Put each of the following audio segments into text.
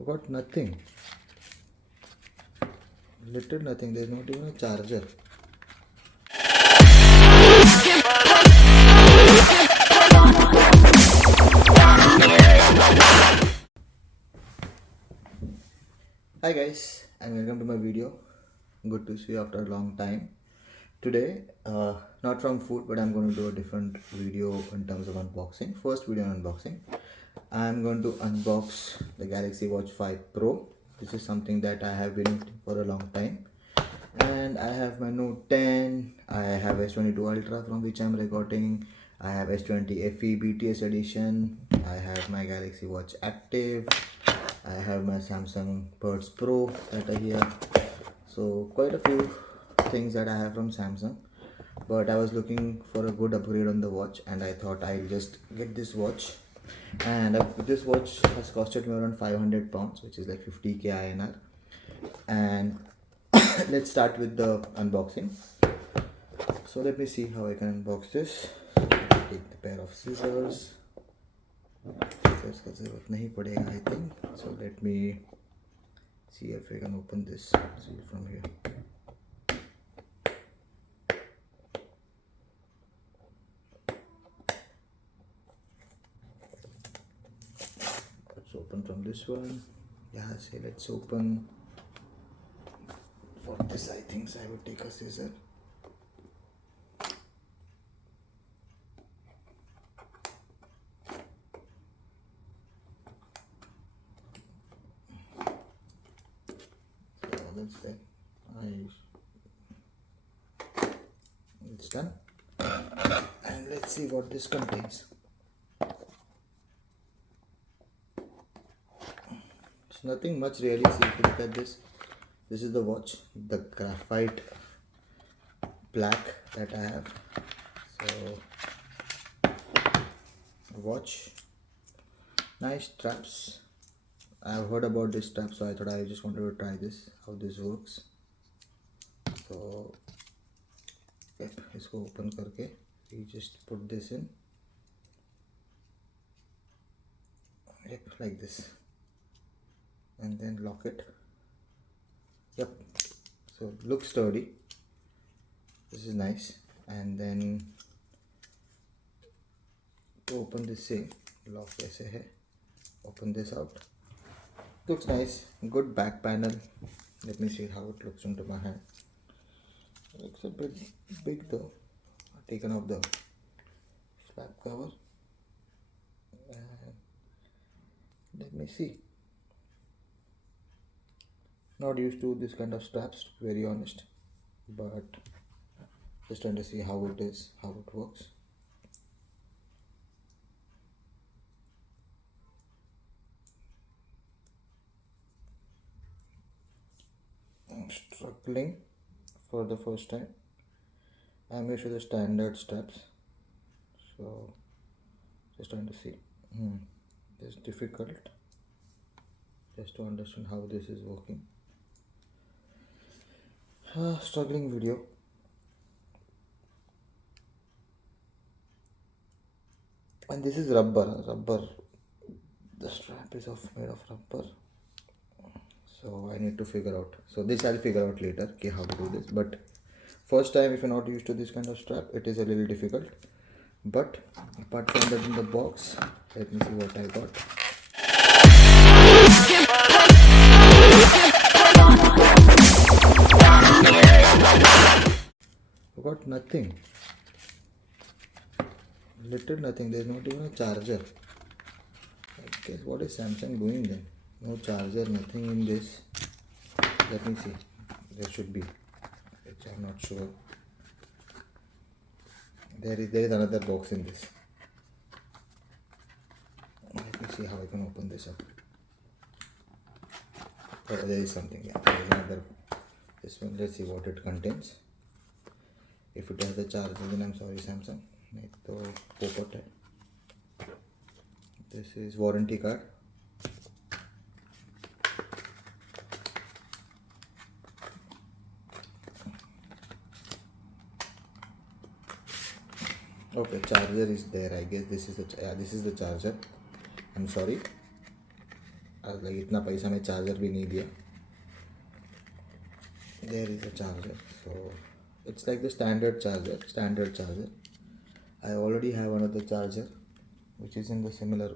I got nothing. Little nothing. There's not even a charger. Hi guys, and welcome to my video. Good to see you after a long time. Today, not from food, but I'm going to do a different video in terms of unboxing. First video on unboxing. I'm going to unbox the Galaxy Watch 5 Pro. This is something that I have been using for a long time. And I have my Note 10, I have S22 Ultra from which I'm recording, I have S20 FE BTS edition, I have my Galaxy Watch Active, I have my Samsung Buds Pro that are here. So quite a few things that I have from Samsung, but I was looking for a good upgrade on the watch and I thought I'll just get this watch. And this watch has costed me around 500 pounds, which is like 50k INR. And let's start with the unboxing. So let me see how I can unbox this. Take the pair of scissors. Scissors का ज़रूरत नहीं पड़ेगा, I think. So let me see if I can open this seal from here. Let's open from this one. Yeah, say let's open. For this, I think I would take a scissor. So that's that. It's done. And let's see what this contains. It's nothing much really. See if you look at this. This is the watch, the graphite black that I have. So, watch, nice straps. I've heard about this strap, so I thought I just wanted to try this, how this works. So, yep, इसको open करके, you just put this in. Yep, like this, and then lock it. Yep, so looks sturdy. This is nice. And then to open this, say lock ऐसे है. Open this out. Looks nice. Good back panel. Let me see how it looks into my hand. Looks a bit big though. I've taken off the flap cover. And let me see. Not used to this kind of straps, to be very honest, but just trying to see how it is, how it works. I'm struggling for the first time. I'm used to the standard straps, so just trying to see. It's difficult just to understand how this is working. Struggling video. And this is rubber. The strap is made of rubber. So I need to figure out. So this I'll figure out later, okay, how to do this. But first time, if you're not used to this kind of strap, it is a little difficult. But apart from that, in the box, let me see what I got. I got nothing. Little nothing. There's not even a charger. I guess what is Samsung doing then? No charger, nothing in this. Let me see. There should be, which I'm not sure. There is another box in this. Let me see how I can open this up. Oh, there is something. Yeah, there is another. This one. Let's see what it contains. If it has the charger, then I'm sorry, Samsung. नहीं तो पोपट है. This is warranty card. Okay, charger is there. I guess this is the charger. I'm sorry. like इतना पैसा में charger भी नहीं दिया. There is a charger, so it's like the standard charger. I already have another charger which is similar,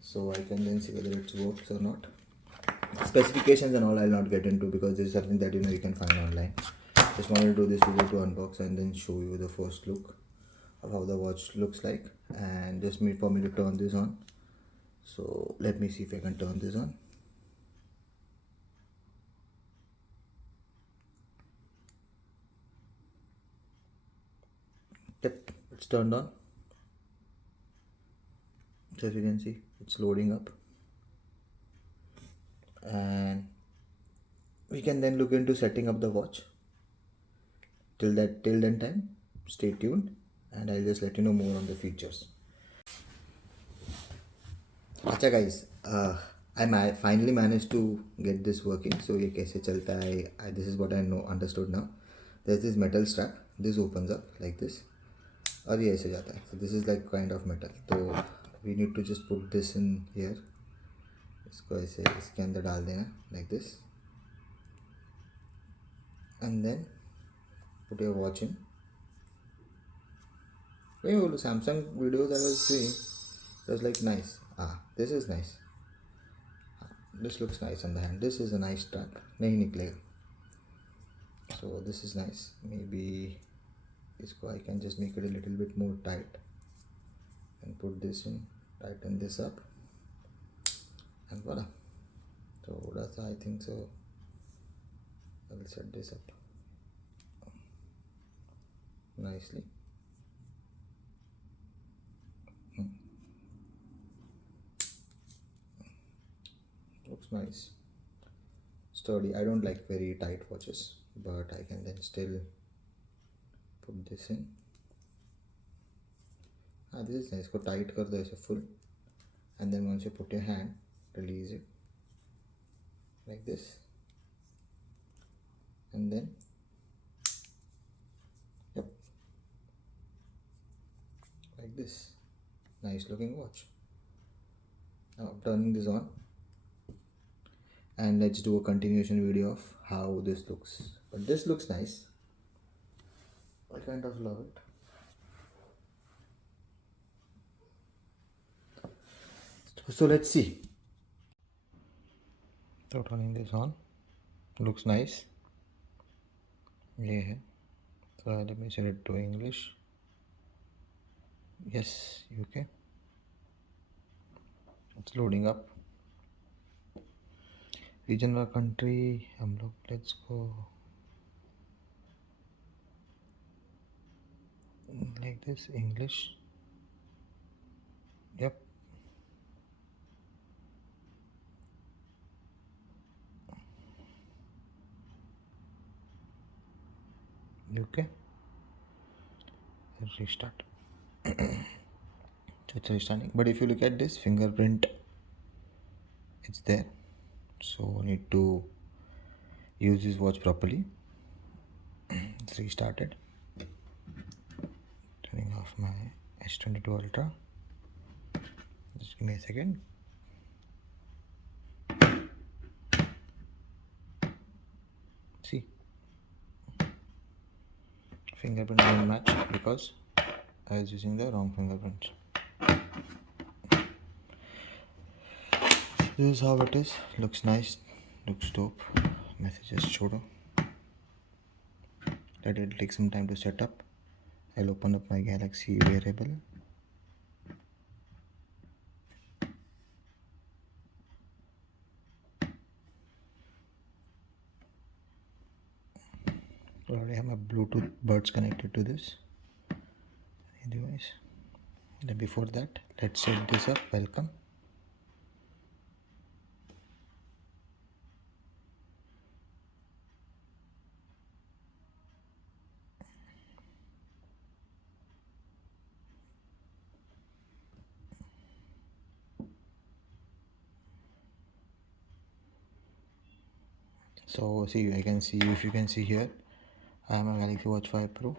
so I can then see whether it works or not. Specifications and all I'll not get into because this is something that you can find online. Just wanted to do this video to unbox and then show you the first look of how the watch looks like, and just for me to turn this on. So let me see if I can turn this on. Yep, it's turned on. So as you can see, it's loading up, and we can then look into setting up the watch. Till then time, stay tuned, and I'll just let you know more on the features. अच्छा guys, I finally managed to get this working. So ये कैसे चलता है? This is what I understood now. There's this metal strap. This opens up like this, और ये ऐसे जाता है. So this is like kind of metal. तो we need to just put this in here. इसको ऐसे इसके अंदर डाल देना like this, and then put your watch in. Hey, all the Samsung videos I was seeing, it was like nice. This is nice. This looks nice on the hand. This is a nice strap. नहीं निकलेगा. So this is nice. Maybe इसको I can just make it a little bit more tight and put this in, tighten this up, and voila. So that's I think so. I will set this up nicely. Looks nice, sturdy. I don't like very tight watches, but I can then still put this in. This is nice. इसको tight कर दो ऐसे full, and then once you put your hand, release it like this, and then yep, like this. Nice looking watch. Now turning this on, and let's do a continuation video of how this looks. But this looks nice. I kind of love it. So let's see. So turning this on, looks nice. Yeah. So let me set it to English. Yes, UK. It's loading up. Region or country, हम लोग let's go like this. English. Yep. UK. Restart. So it's restarting. But if you look at this fingerprint, it's there. So I need to use this watch properly. It's restarted. Turning off my S22 Ultra. Just give me a second. See, fingerprint don't match because I was using the wrong fingerprint. This is how it is. Looks nice. Looks dope. Messages shodo. Let it take some time to set up. I'll open up my Galaxy wearable. I already have my Bluetooth buds connected to this device. Then before that, let's set this up. Welcome. So see, I can see, if you can see here, I am a Galaxy Watch 5 Pro.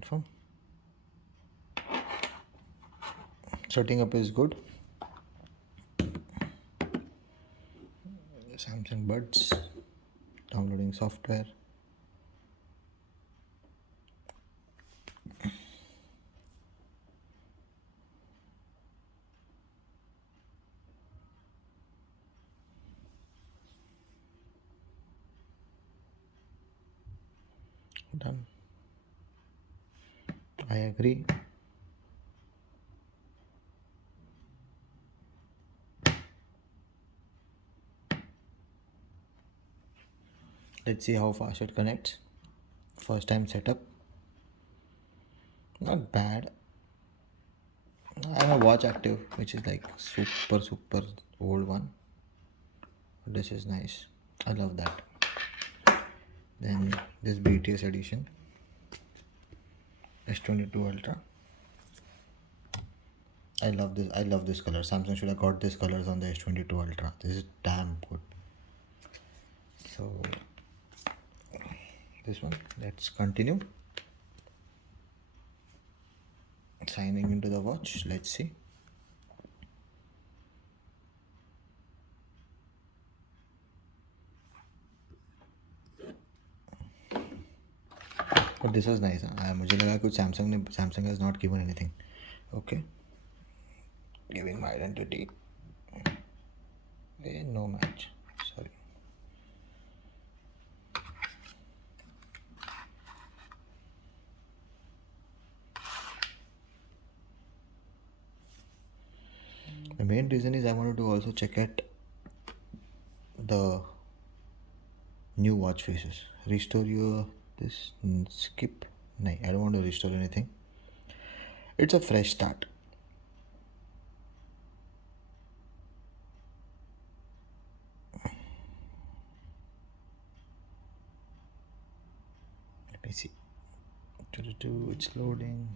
confirm. Setting up is good. Samsung buds, downloading software. Done. I agree. Let's see how fast it connects. First time setup. Not bad. I have a watch active, which is like super old one. This is nice. I love that. Then this BTS edition, S22 Ultra. I love this. I love this color. Samsung should have got this colors on the S22 Ultra. This is damn good. So this one. Let's continue. Signing into the watch. Let's see. But this was nice. मुझे लगा कुछ Samsung has not given anything. Okay. Giving my identity. No match. Sorry. The main reason is I wanted to also check out the new watch faces. Restore your this skip. No, I don't want to restore anything. It's a fresh start. Let me see. It's loading.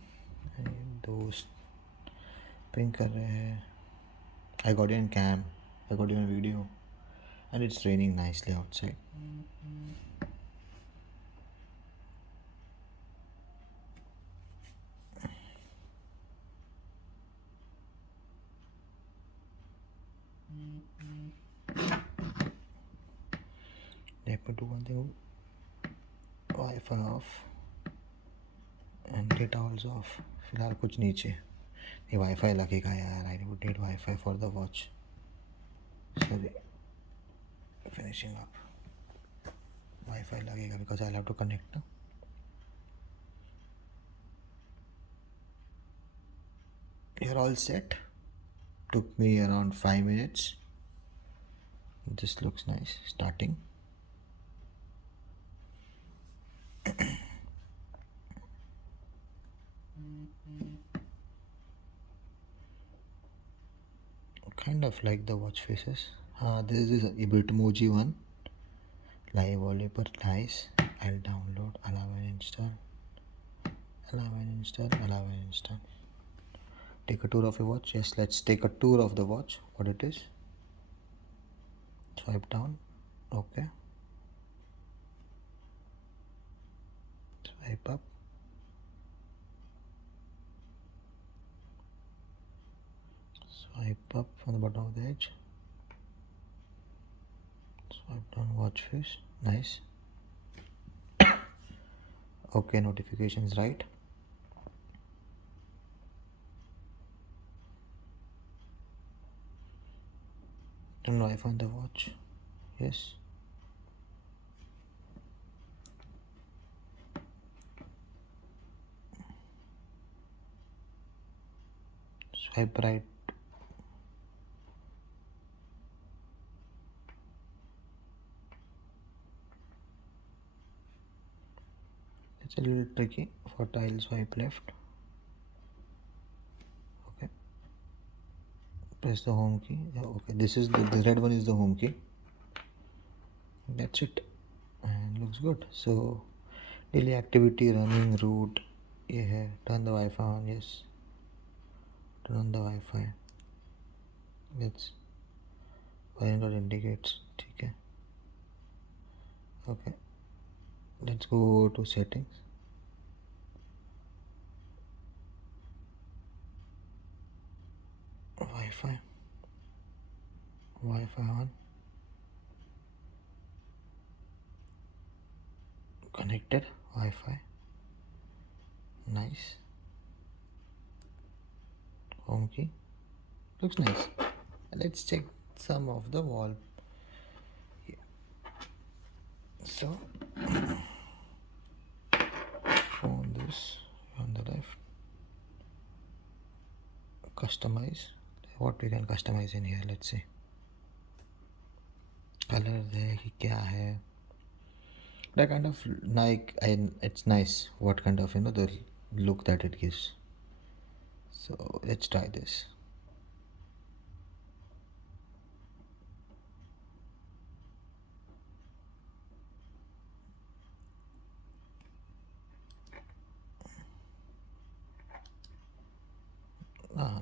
Those ping kar rahe hai. I got you on cam. I got you on video. And it's raining nicely outside. Let me do one thing. Wi-Fi off and data also off. फिलहाल कुछ नीचे ये Wi-Fi लगेगा यार. I would need Wi-Fi for the watch. Sorry. Finishing up. Wi-Fi लगेगा because I'll have to connect. You're all set. Took me around 5 minutes. This looks nice. Starting. Kind of like the watch faces. This is a Bitmoji one. Live wallpaper, nice. I'll download, allow and install. Take a tour of your watch. Yes, let's take a tour of the watch. What it is. Swipe down. Okay. Swipe up. Swipe up from the bottom of the edge. Swipe down, watch face. Nice. Okay, notifications right. Turn Wi-Fi on the watch. Yes. Swipe right. It's a little tricky for tile. Swipe left. Okay. Press the home key. Okay, this is the red one is the home key. That's it. And looks good. So daily activity, running, root. Yeah, turn the Wi-Fi on. Yes. Turn on the Wi-Fi. Let's find indicates. Okay. Let's go to settings. Wi-Fi. Wi-Fi on. Connected Wi-Fi. Nice. Home key. Looks nice. Let's check some of the wall. Yeah. So phone this on the left. Customize. What we can customize in here? Let's see. Color है कि क्या है? That kind of like, and it's nice. What kind of the look that it gives. So let's try this.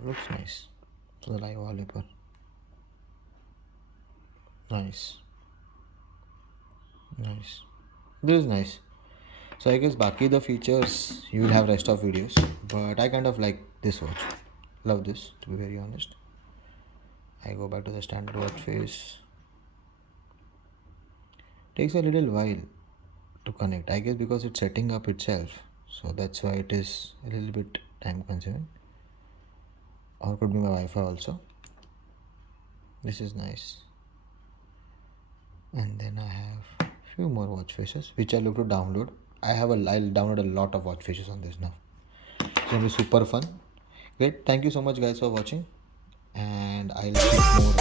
Looks nice. So the live wallpaper. Nice. This is nice. So I guess baki the features you will have rest of videos, but I kind of like this watch. Love this, to be very honest. I go back to the standard watch face. Takes a little while to connect, I guess, because it's setting up itself. So that's why it is a little bit time consuming. Or could be my Wi-Fi also. This is nice. And then I have few more watch faces which I look to download. I'll download a lot of watch faces on this now. It's gonna be super fun. Great. Thank you so much guys for watching, and I'll see more.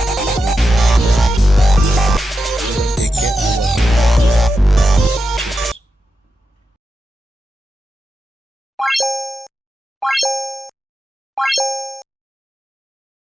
Take care.